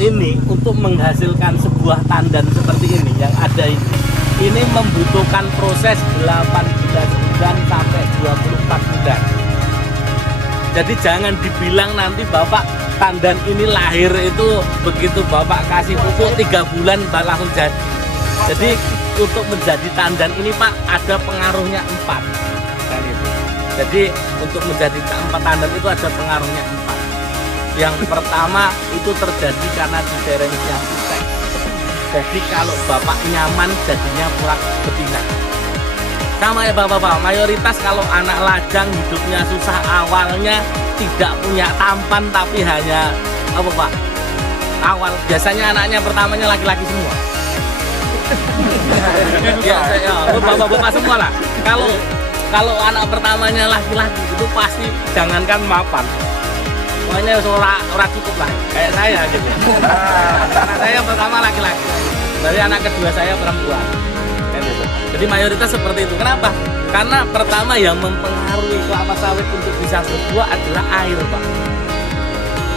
ini untuk menghasilkan sebuah tandan seperti ini yang ada ini membutuhkan proses 18 bulan sampai 24 bulan. Jadi jangan dibilang nanti Bapak tandan ini lahir itu begitu Bapak kasih pupuk 3 bulan langsung jadi. Jadi untuk menjadi tandan ini Pak ada pengaruhnya 4 kan itu. Jadi untuk menjadi tandan itu ada pengaruhnya 4. Yang pertama itu terjadi karena diferensiasi seks. Jadi kalau Bapak nyaman jadinya purak betina. Sama ya Bapak-bapak, mayoritas kalau anak lajang hidupnya susah awalnya tidak punya tampan tapi hanya apa Pak? Awal biasanya anaknya pertamanya laki-laki semua. Ya, Bapak-bapak semua lah. Kalau anak pertamanya laki-laki itu pasti jangankan mapan. Pokoknya ora cukup lah. Kayak saya gitu. Anak saya pertama laki-laki. Dari anak kedua saya perempuan. Jadi mayoritas seperti itu. Kenapa? Karena pertama yang mempengaruhi kelapa sawit untuk bisa berbuah adalah air, Pak.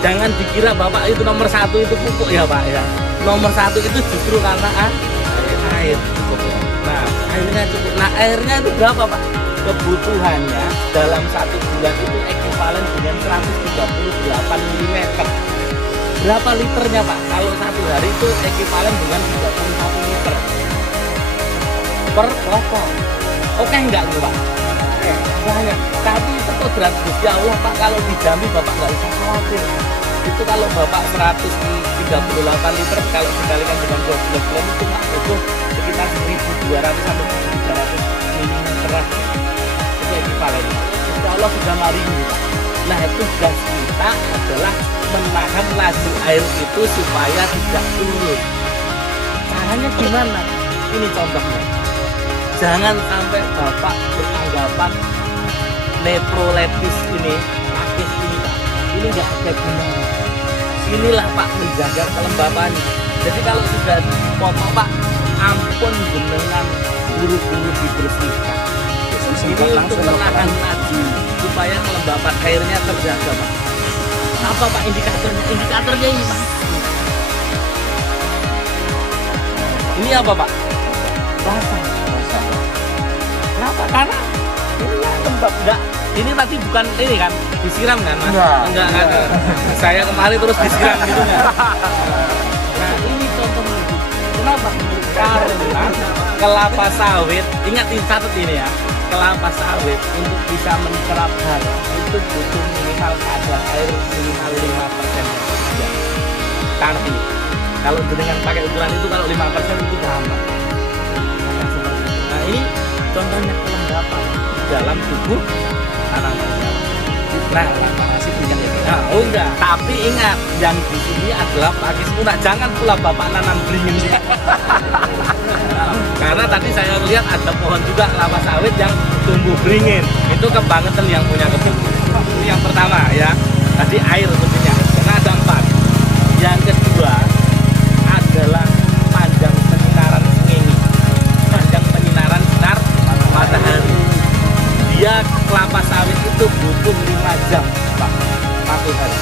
Jangan dikira Bapak itu nomor 1 itu pupuk ya, Pak ya. Nomor 1 itu justru karena air cukup. Nah, airnya cukup. Nah, airnya itu berapa, Pak? Kebutuhannya dalam 1 bulan itu ekuivalen dengan 138 mm. Berapa liternya, Pak? Kalau 1 hari itu ekuivalen dengan 31 liter. Per potong. Oke enggak nih Pak? Banyak. Tapi itu kodrat Gusti Allah Pak, kalau dijamin Bapak nggak usah khawatir. Itu kalau Bapak 138 liter kalau dikalikan dengan 12 bulan itu cuma butuh sekitar 1.200 sampai 1.300 mm. Itu ekuivalen. Gusti Allah sudah maringi. Nah tugas kita adalah menahan laju air itu supaya tidak turun. Caranya gimana? Ini contohnya. Jangan sampai Bapak beranggapan neprolepis ini, pakis ini Pak, ini nggak ada gunanya. Inilah Pak menjaga kelembabannya. Jadi kalau sudah dipotong Pak, ampun jenengan buru-buru dibersihkan. Ini untuk menahan laju supaya kelembaban airnya terjaga Pak. Apa Pak indikatornya? Indikatornya ini Pak. Ini apa Pak? Basah. Kenapa? Karena ini lembab enggak. Ini tadi bukan ini kan disiram kan Mas? Enggak kan. Saya kemarin terus disiram gitu kan. Nah, ini contohnya. Kenapa? Karena kelapa sawit, ingat catat ini ya. Kelapa sawit untuk bisa mencerap hara itu butuh minimal kadar air minimal 5% saja. Tapi kalau dengan pakai ukuran itu kalau 5% itu gampang. Nah, ini contohnya kelembapan dalam tubuh tanaman. Nah, masih punya ini. Nah, enggak. Tapi ingat, yang di sini adalah pakis punah. Jangan pula Bapak nanam beringin. Karena tadi saya lihat ada pohon juga kelapa sawit yang tumbuh beringin. Itu kebangetan yang punya kebun. Ini yang pertama ya. Tadi air tentunya. Karena ada 4. Yang kedua adalah panjang penyinaran sengenge. Panjang penyinaran sinar matahari. Dia kelapa sawit itu butuh 5 jam Pak, 1 hari.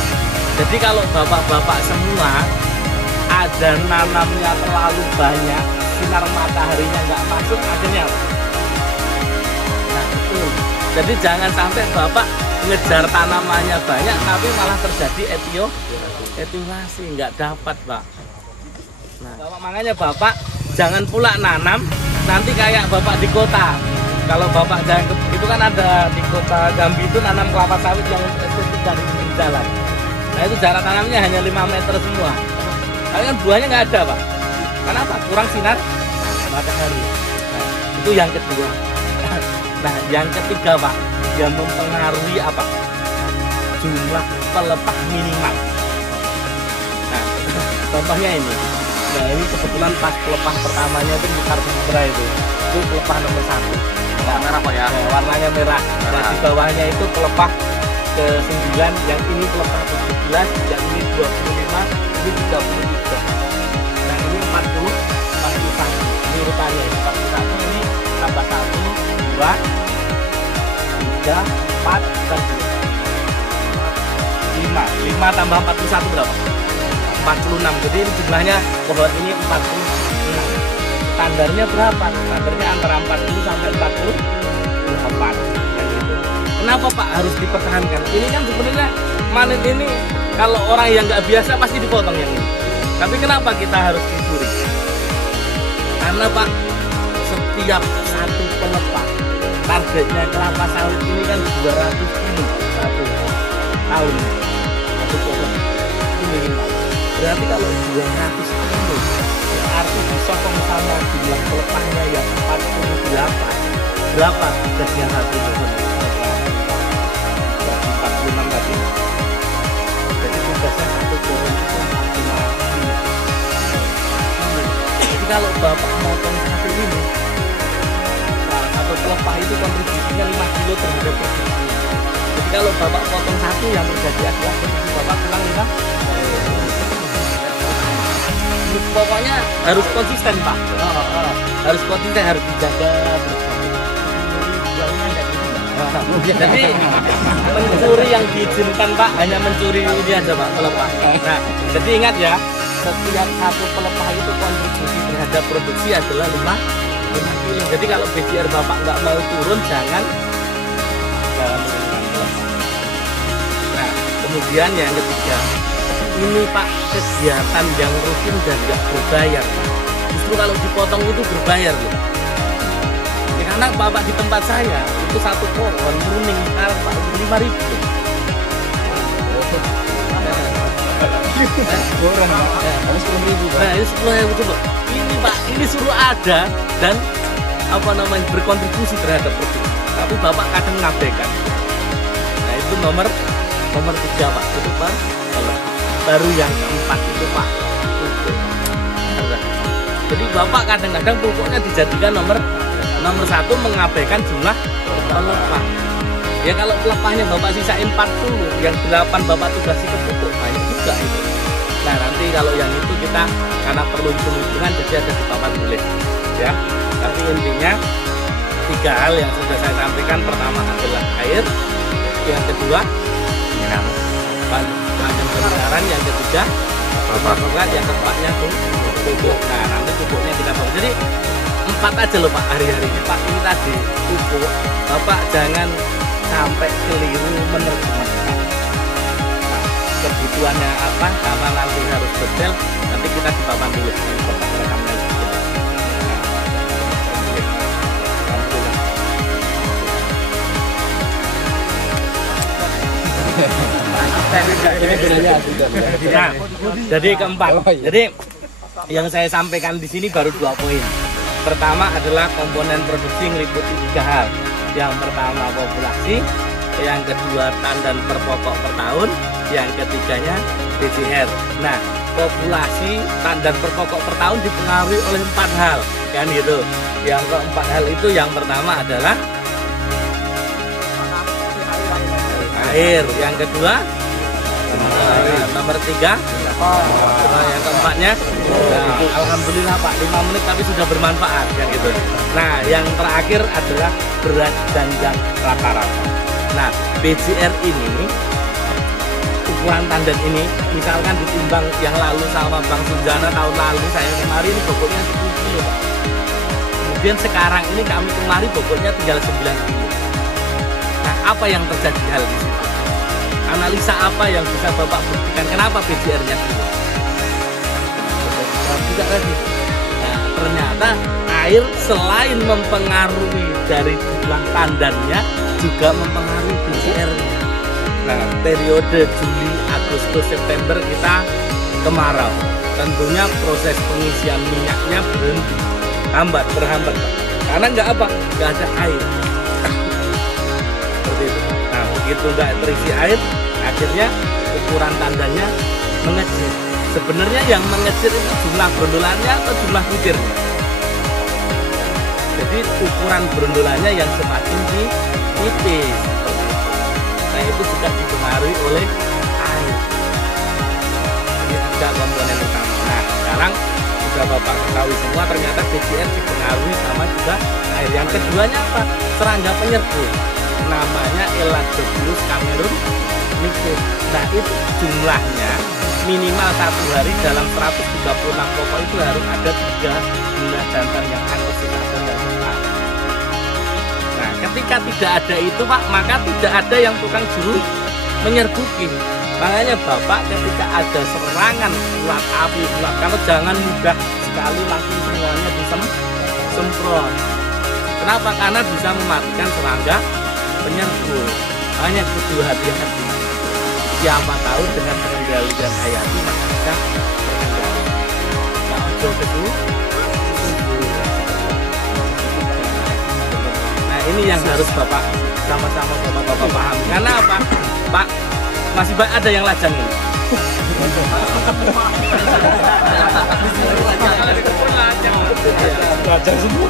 Jadi kalau bapak-bapak semua ada nanamnya terlalu banyak, sinar mataharinya nggak masuk, akhirnya nah itu. Jadi jangan sampai bapak ngejar tanamannya banyak tapi malah terjadi etiolasi, nggak dapat Pak. Nah makanya bapak jangan pula nanam nanti kayak bapak di kota. Kalau bapak itu kan ada di kota Jambi itu nanam kelapa sawit yang estetik dari pinggir jalan. Nah itu jarak tanamnya hanya 5 meter semua. Tapi kan buahnya nggak ada Pak. Kenapa? Kurang sinar matahari. Nah, itu yang kedua. Nah yang ketiga Pak, yang mempengaruhi apa? Jumlah pelepah minimal. Nah contohnya ini. Nah ini kebetulan pas pelepah pertamanya itu di Kartipura itu pelepah nomor 1. Warna merah Pak ya? Warnanya merah. Nah di bawahnya itu pelepah ke-9, yang ini pelepah ke-17, yang ini 25, ini 33. Nah ini 40, 41. Ini urutannya 41, ini tambah 1, 2, 3, 4, dan 5. 5 tambah 41 berapa? 55. 46. Jadi ini jumlahnya pohon ini 46. Standarnya berapa? Standarnya antara 40 sampai 48. Dan gitu. Kenapa Pak harus dipertahankan? Ini kan sebenarnya manen ini kalau orang yang nggak biasa pasti dipotong yang ini. Tapi kenapa kita harus dicuri? Karena Pak, setiap satu pelepah targetnya kelapa sawit ini kan 200 kilo satu tahun, satu pohon itu minimal. Berarti kalau 200 kilo berarti disokong sama jumlah pelepahnya yang 48, berapa tugasnya satu pohon? Berarti 46 tadi. Jadi tugasnya satu pohon itu 45 kilo. Jadi kalau Bapak motong satu ini, satu pelepah itu kontribusinya 5 kilo terhadap produksi. Jadi kalau Bapak potong satu yang terjadi adalah produksi Bapak kurang 5. Pokoknya harus konsisten Pak. Harus konsisten, harus dijaga. Jadi mencuri yang diizinkan Pak hanya mencuri ini aja Pak, pelepah. Nah, jadi ingat ya, setiap satu pelepah itu kontribusi terhadap produksi adalah 5 kilo. Jadi kalau BCR Bapak nggak mau turun, jangan menurunkan pelepah. Nah, kemudian yang ketiga, ini Pak kegiatan yang rutin dan nggak berbayar Pak. Justru kalau dipotong itu berbayar loh. Ya, karena Bapak di tempat saya itu satu pohon runing sekarang Pak 5.000. Harus 10.000. Nah ini 10.000 coba. Ini Pak, ini suruh ada dan berkontribusi terhadap produksi. Tapi Bapak kadang ngabaikan. Nah itu nomor 3 Pak, itu Pak. Baru yang keempat itu Pak, pupuk. Jadi Bapak kadang-kadang pupuknya dijadikan nomor 1, mengabaikan jumlah pelepah. Ya kalau pelepahnya Bapak sisain 40, yang 8 Bapak tugasi ke pupuk, banyak juga itu. Nah nanti kalau yang itu kita karena perlu hitung-hitungan jadi ada di papan tulis ya. Tapi intinya 3 hal yang sudah saya sampaikan. Pertama adalah air, yang kedua macam pemeliharaan, yang ketiga yang keempatnya pupuk. Nah nanti pupuknya kita bawa. Jadi 4 aja loh Pak hari-hari ini Pak. Ini tadi pupuk, Bapak jangan sampai keliru menerjemahkan. Nah, kebutuhannya apa, karena nanti harus detail, nanti kita di papan tulis rekamnya. Nah, jadi keempat. Jadi yang saya sampaikan di sini baru 2 poin. Pertama adalah komponen produksi meliputi 3 hal. Yang pertama populasi, yang kedua tandan per pokok per tahun, yang ketiganya BCR. Nah, populasi tandan per pokok per tahun dipengaruhi oleh 4 hal, kan gitu. Yang keempat hal itu yang pertama adalah air, yang kedua nomor 3 yang keempatnya alhamdulillah Pak 5 menit tapi sudah bermanfaat kan gitu. Nah yang terakhir adalah berat dan jam rata-rata. Nah BCR ini ukuran tandan ini misalkan ditimbang yang lalu sama Bang Sunjana tahun lalu, saya kemarin ini bobotnya 10 kilo Pak. Kemudian sekarang ini kami kemari bobotnya tinggal 9 kilo. Nah apa yang terjadi hal di situ? Analisa apa yang bisa Bapak buktikan kenapa BCR-nya turun? Tidak lagi. Nah, ternyata air selain mempengaruhi dari jumlah tandannya juga mempengaruhi BCR-nya. Nah, periode Juli, Agustus, September kita kemarau. Tentunya proses pengisian minyaknya berhenti, berhambat. Karena nggak ada air. Seperti itu. Nah, begitu nggak terisi air, akhirnya ukuran tandannya mengecil. Sebenarnya yang mengecil itu jumlah brondolannya atau jumlah butirnya. Jadi ukuran brondolannya yang semakin tipis. Nah itu juga dipengaruhi oleh air. Ini 3 komponen utama. Nah sekarang sudah Bapak ketahui semua ternyata BCR dipengaruhi sama juga air. Yang keduanya apa? Serangga penyerbu. Namanya Eladobius cameron nicus. Nah itu jumlahnya minimal 1 hari dalam 136 pokok itu harus ada 3 bunga jantan yang antosiklase dan tepat. Nah, ketika tidak ada itu Pak, maka tidak ada yang tukang juru menyerbuki. Makanya Bapak ketika ada serangan ulat api, kamu jangan mudah sekali langsung semuanya disemprot. Kenapa? Karena bisa mematikan serangga penyerbu. Hanya kudu hati-hati. Siapa tahu dengan pengendalian hayati maka bisa terkendali. Nah, ojo kedua. Nah, ini yang harus Bapak sama-sama Bapak paham. Karena apa? Pak, masih banyak ada yang lajang ini. Lajang semua.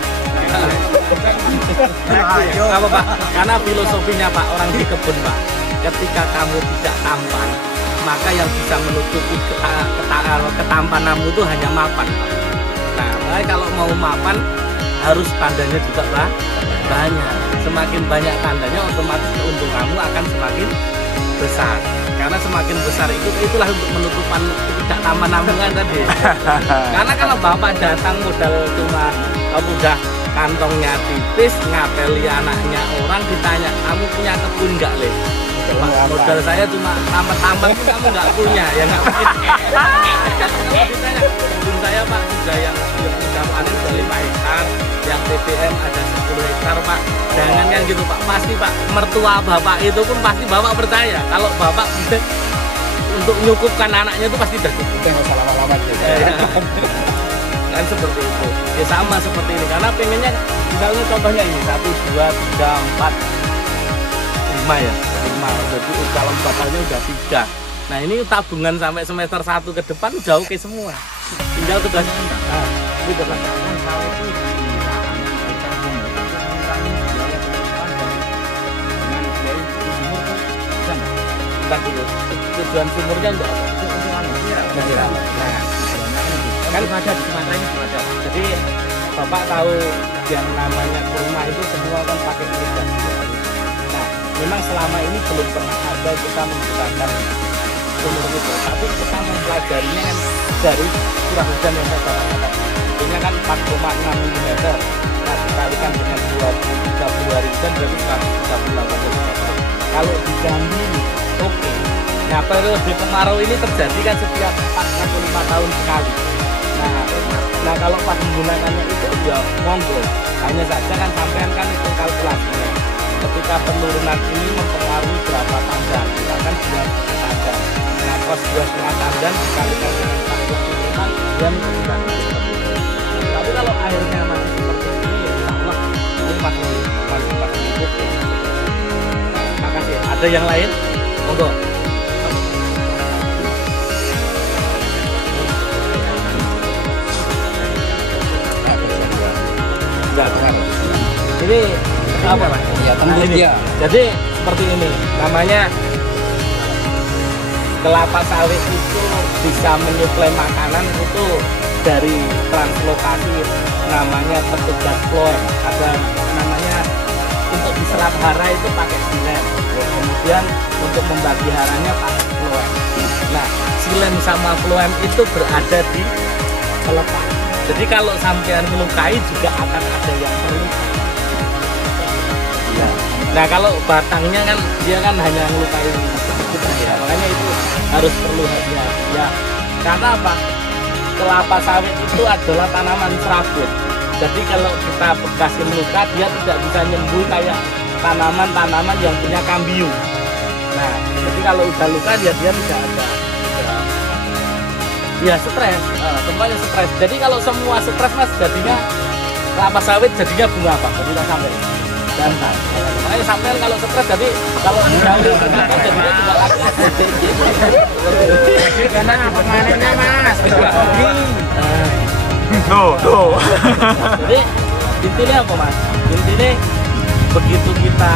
Apa Pak? Karena filosofinya Pak orang di kebun Pak, ketika kamu tidak tampan, maka yang bisa menutupi ketampananmu itu hanya mapan Pak. Nah, makanya kalau mau mapan harus tandanya juga Pak banyak. Semakin banyak tandanya, otomatis keuntunganmu akan semakin besar. Karena semakin besar itulah untuk menutupan ketidaktamananmu kan tadi. Karena kalau Bapak datang modal cuma udah kantongnya tipis, ngapeli anaknya orang, ditanya kamu punya kebun nggak Le? Modal saya cuma tamat-tamat, kamu nggak punya, ya nggak mungkin. Kalau ditanya kebun saya Pak sudah yang sudah panen 5 hektar, yang TBM ada 10 hektar Pak. Jangan yang gitu Pak, pasti Pak mertua Bapak itu pun pasti Bapak percaya kalau Bapak bisa untuk menyukupkan anaknya itu pasti udah cukup. Nggak usah lama-lama gitu. Kan seperti itu ya, sama seperti ini karena pengennya misalnya contohnya ini 1, 2, 3, 4, 5 ya 5, jadi calon bapaknya udah 3. Nah ini tabungan sampai semester 1 ke depan udah oke semua, tinggal tugas kita. Nah ini tugas dulu tujuan sumurnya enggak apa? Nah kan ada di Sumatera ini ada. Jadi Bapak tahu yang namanya kurma itu semua kan pakai irigasi. Nah memang selama ini belum pernah ada kita menggunakan sumur itu, tapi kita mempelajarinya kan dari curah hujan yang saya katakan. Ini kan 4,6 mm. Nah dikalikan dengan 30 hari hujan berarti 138 mm. Kalau diganti oke. Nah periode kemarau ini terjadi kan setiap 4-5 tahun sekali. Nah kalau pas menggunakannya itu ya monggo, hanya saja kan sampean kan itu kalkulasinya. Ketika penurunan ini mempengaruhi berapa tandan, misalkan 2 tandan. Nah kos 2,5 tandan dikalikan dengan 45 dan menurunkan. Tapi kalau airnya masih seperti ini ya insya Allah ini masih cukup. Nah, makasih. Ada yang lain? Monggo. Ini apa Mas? Ya, tembus dia. Jadi seperti ini, namanya kelapa sawit itu bisa menyuplai makanan itu dari translokasi, namanya petugas floem. Ada namanya untuk diserap hara itu pakai silen, kemudian untuk membagi haranya pakai floem. Nah, silen sama floem itu berada di pelepah. Jadi kalau sampean melukai juga akan ada yang terluka. Ya. Nah kalau batangnya kan dia kan hanya melukai sedikit ya. Makanya itu harus perlu hati-hati ya. Karena apa? Kelapa sawit itu adalah tanaman serabut. Jadi kalau kita bekasi meluka dia tidak bisa nyembuh kayak tanaman-tanaman yang punya kambium. Nah jadi kalau udah luka dia tidak ada. Ya stres, semuanya stres. Jadi kalau semua stres Mas jadinya kelapa sawit jadinya bunga apa? Jadi kita sampai jantan. Makanya sampean kalau stres jadi kalau jauh jadinya juga lagi. Karena pemanennya Mas. Tuh. Jadi intinya apa Mas? Intinya begitu kita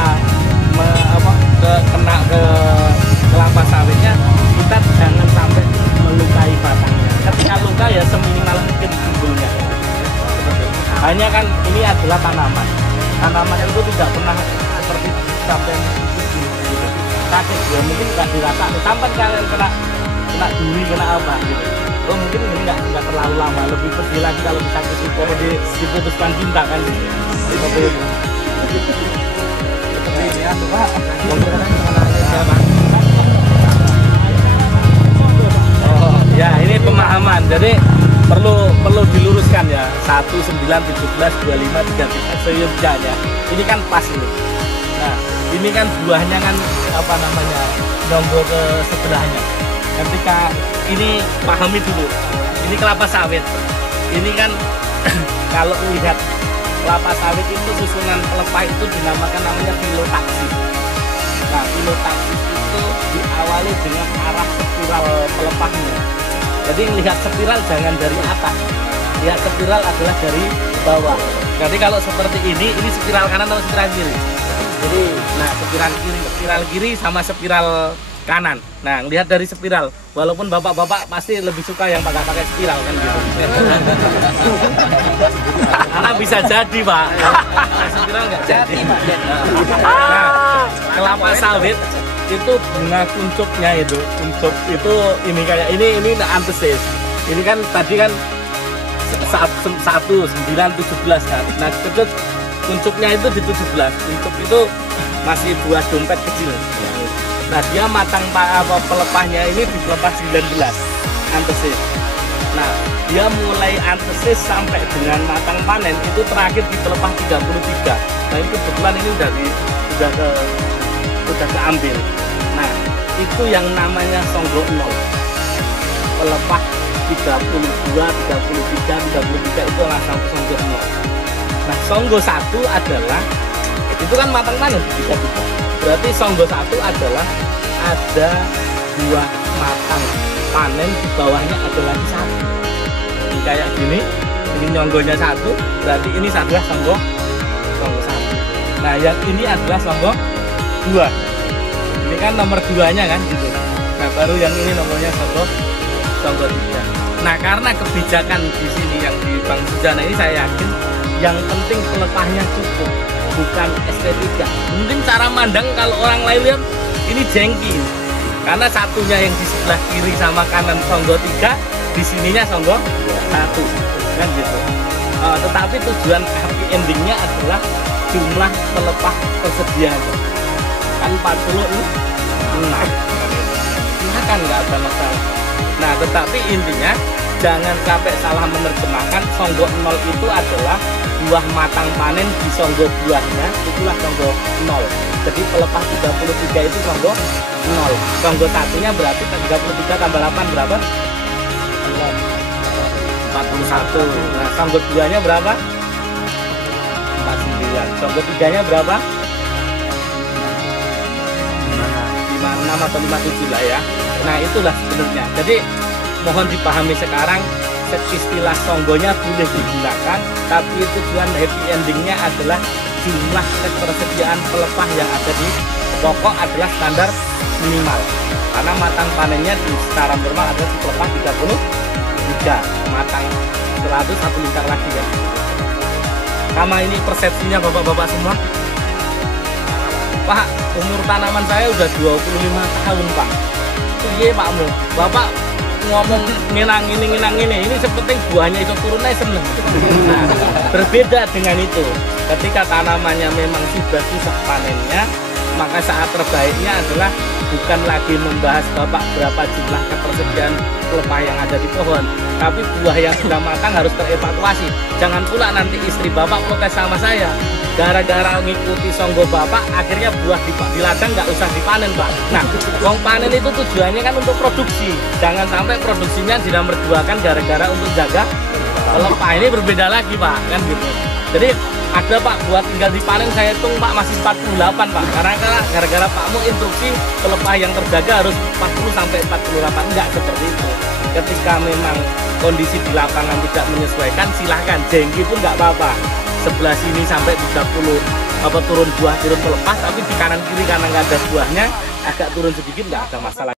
kena ke kelapa sawitnya kita jangan sampai melukai batangnya. Ketika luka ya seminimal mungkin timbulnya. Hanya kan ini adalah tanaman. Tanaman itu tidak pernah seperti sampai kaget ya mungkin nggak dirasa. Sampai kalian kena kena duri, kena apa gitu. Oh mungkin ini nggak terlalu lama, lebih pedih lagi kalau bisa diputuskan cinta kan gitu. Seperti itu. Seperti ini ya tuh Pak. Oh ya, ini pemahaman. Jadi perlu diluruskan ya. 19, 17, 25, 33 seyogyanya. Ini kan pas ini. Nah, ini kan buahnya kan apa namanya? Nonggo ke sebelahnya. Ketika ini pahami dulu. Ini kelapa sawit. Ini kan kalau lihat kelapa sawit itu susunan pelepah itu dinamakan namanya filotaksis. Nah, filotaksis itu diawali dengan arah spiral pelepahnya. Jadi melihat spiral jangan dari atas. Lihat spiral adalah dari bawah. Jadi kalau seperti ini spiral kanan atau spiral kiri? Jadi, nah spiral kiri sama spiral kanan. Nah, lihat dari spiral. Walaupun bapak-bapak pasti lebih suka yang pakai spiral kan gitu. Karena bisa jadi Pak. Spiral nggak jadi Pak. Nah, kelapa sawit itu bunga kuncupnya itu, kuncup itu ini kayak ini antesis. Ini kan tadi kan 1, 9, 17 kan. Nah, kuncupnya itu di 17. Kuncup itu masih buah dompet kecil. Nah, dia matang pelepahnya ini di pelepah 19 antesis. Nah, dia mulai antesis sampai dengan matang panen itu terakhir di pelepah 33. Nah, ini kebetulan ini udah keambil. Nah, itu yang namanya songgo 0. Pelepah 32, 33, 33 itu langsung songgo 0. Nah, songgo 1 adalah itu kan matang panen 33. Berarti songgo 1 adalah ada buah matang panen, di bawahnya ada lagi 1. Ini kayak gini, ini nyonggonya 1, berarti ini adalah songgo 1. Nah, yang ini adalah songgo 2. Ini kan nomor 2-nya kan gitu. Nah, baru yang ini nomornya songgo 3. Nah, karena kebijakan di sini yang di Bang Sujana ini saya yakin yang penting pelepahnya cukup, bukan estetika. Mungkin cara mandang kalau orang lain lihat ini jengki. Karena satunya yang di sebelah kiri sama kanan songgo 3, di sininya songgo 1. Kan gitu. Tetapi tujuan happy endingnya adalah jumlah pelepah tersedia. Kan 46. Silakan, nggak ada masalah. Nah, tetapi intinya jangan sampai salah menerjemahkan songgo 0 itu adalah buah matang panen di songgo buahnya, itulah songgo 0. Jadi pelepah 33 itu songgo 0. Songgo 1-nya berarti 33 tambah 8 berapa? 41. Nah, songgo 2-nya berapa? 49. Songgo 3-nya berapa? 56 atau 57 lah ya. Nah, itulah sebenarnya. Jadi mohon dipahami sekarang, istilah songgonya boleh digunakan, tapi tujuan happy endingnya adalah jumlah ketersediaan pelepah yang ada di pokok adalah standar minimal. Karena matang panennya di secara normal ada di pelepah 33, matang 100 1 liter lagi ya. Sama ini persepsinya bapak-bapak semua. Pak, umur tanaman saya udah 25 tahun Pak. Iya Pakmu, Bapak ngomong nginang ini sepenting buahnya itu turunnya seneng. Nah, berbeda dengan itu. Ketika tanamannya memang sudah susah panennya, maka saat terbaiknya adalah bukan lagi membahas Bapak berapa jumlah ketersediaan pelepah yang ada di pohon, tapi buah yang sudah matang harus terevakuasi. Jangan pula nanti istri Bapak protes sama saya, gara-gara mengikuti songgo Bapak, akhirnya buah di ladang nggak usah dipanen Pak. Nah, wong panen itu tujuannya kan untuk produksi. Jangan sampai produksinya dinamorduakan gara-gara untuk jaga pelepah. Ini berbeda lagi Pak, kan gitu. Jadi ada Pak, buat tinggal dipanen saya hitung Pak masih 48 Pak. Karena gara-gara Pakmu instruksi pelepah yang terjaga harus 40 sampai 48. Enggak seperti itu. Ketika memang kondisi di lapangan tidak menyesuaikan, silahkan jengki pun nggak apa-apa. Sebelah sini sampai 30 turun buah, turun pelepah, tapi di kanan kiri karena nggak ada buahnya agak turun sedikit, nggak ada masalah.